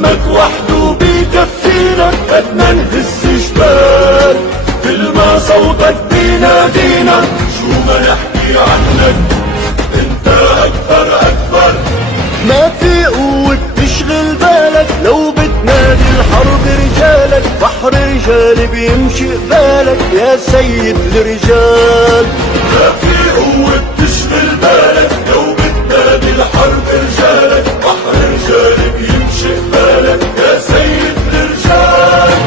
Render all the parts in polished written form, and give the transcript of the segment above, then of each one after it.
واسمك وحده بيكفينا، بدنا نهز جبال، كل ما صوتك بينادينا، شو ما نحكي عنك انت اكبر اكبر. ما في قوة تشغل بالك، لو بتنادي الحرب رجالك، بحر رجال بيمشي قبالك يا سيد الرجال. ما في قوة تشغل بالك، لو بتنادي الحرب رجالك، بحر رجال بيمشي قبالك يا سيد الرجال.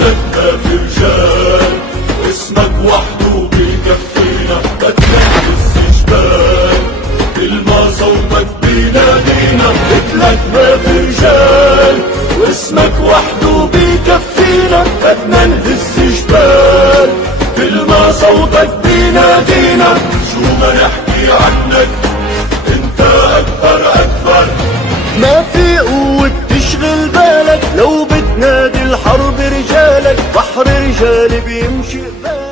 لك في رجال واسمك وحده بيكفينا، بدنا نهز جبال، كل ما صوتك بينادينا. قلتلك ما في رجال واسمك وحده بيكفينا، بدنا نهز جبال، كل ما صوتك بينادينا، شو ما نحكي عنك انت اكبر اكبر. ما في قوة تشغل بالك، لو بتنادي الحرب رجالك، بحر رجال بيمشي قبالك.